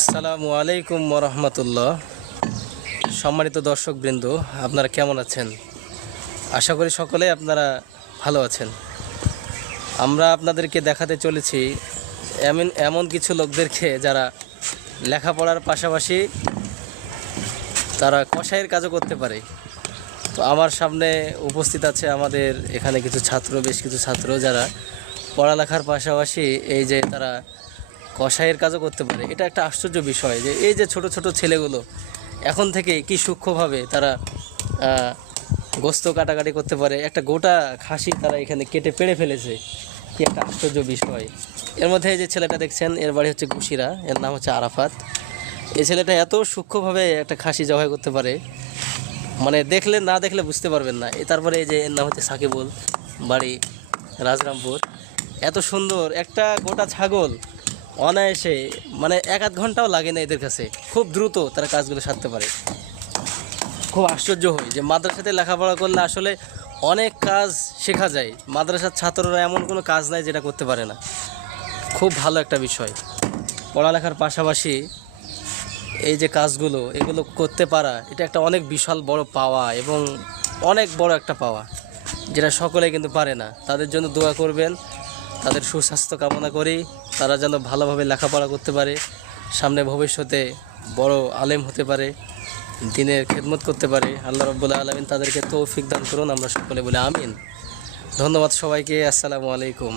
আসসালামু আলাইকুম ওরহমতুল্লাহ। সম্মানিত দর্শকবৃন্দ, আপনারা কেমন আছেন? আশা করি সকলেই আপনারা ভালো আছেন। আমরা আপনাদেরকে দেখাতে চলেছি এমন কিছু লোকদেরকে যারা লেখাপড়ার পাশাপাশি তারা কসাইয়ের কাজও করতে পারে। তো আমার সামনে উপস্থিত আছে আমাদের এখানে বেশ কিছু ছাত্র যারা পড়ালেখার পাশাপাশি এই যে তারা কসাইয়ের কাজও করতে পারে। এটা একটা আশ্চর্য বিষয় যে এই যে ছোট ছোট ছেলেগুলো এখন থেকে কি সূক্ষ্মভাবে তারা গোস্ত কাটাকাটি করতে পারে। একটা গোটা খাসি তারা এখানে কেটে পেড়ে ফেলেছে, কি একটা আশ্চর্য বিষয়। এর মধ্যে এই যে ছেলেটা দেখছেন, এর বাড়ি হচ্ছে গুশিরা, এর নাম হচ্ছে আরাফাত। এই ছেলেটা এত সূক্ষ্মভাবে একটা খাসি জবাই করতে পারে, মানে না দেখলে বুঝতে পারবেন না। তারপরে এই যে এর নাম হচ্ছে সাকিবুল, বাড়ি রাজরামপুর। এত সুন্দর একটা গোটা ছাগল অনায়াসে, মানে 1-8 ঘন্টাও লাগে না এদের কাছে, খুব দ্রুত তারা কাজগুলো সারতে পারে। খুব আশ্চর্য হই যে মাদ্রাসাতে লেখাপড়া করলে আসলে অনেক কাজ শেখা যায়। মাদ্রাসার ছাত্ররা এমন কোনো কাজ নাই যেটা করতে পারে না। খুব ভালো একটা বিষয়। পড়ালেখার পাশাপাশি এই যে কাজগুলো এগুলো করতে পারা, এটা একটা অনেক বিশাল বড় পাওয়া এবং অনেক বড় একটা পাওয়া, যেটা সকলে কিন্তু পারে না। তাদের জন্য দোয়া করবেন, তাদের সুস্বাস্থ্য কামনা করি। তারা যেন ভালোভাবে লেখাপড়া করতে পারে, সামনে ভবিষ্যতে বড় আলেম হতে পারে, দ্বীনের খেদমত করতে পারে। আল্লাহ রাব্বুল আলামিন তাদেরকে তৌফিক দান করুন, আমরা সকলে বলি আমিন। ধন্যবাদ সবাইকে। আসসালামু আলাইকুম।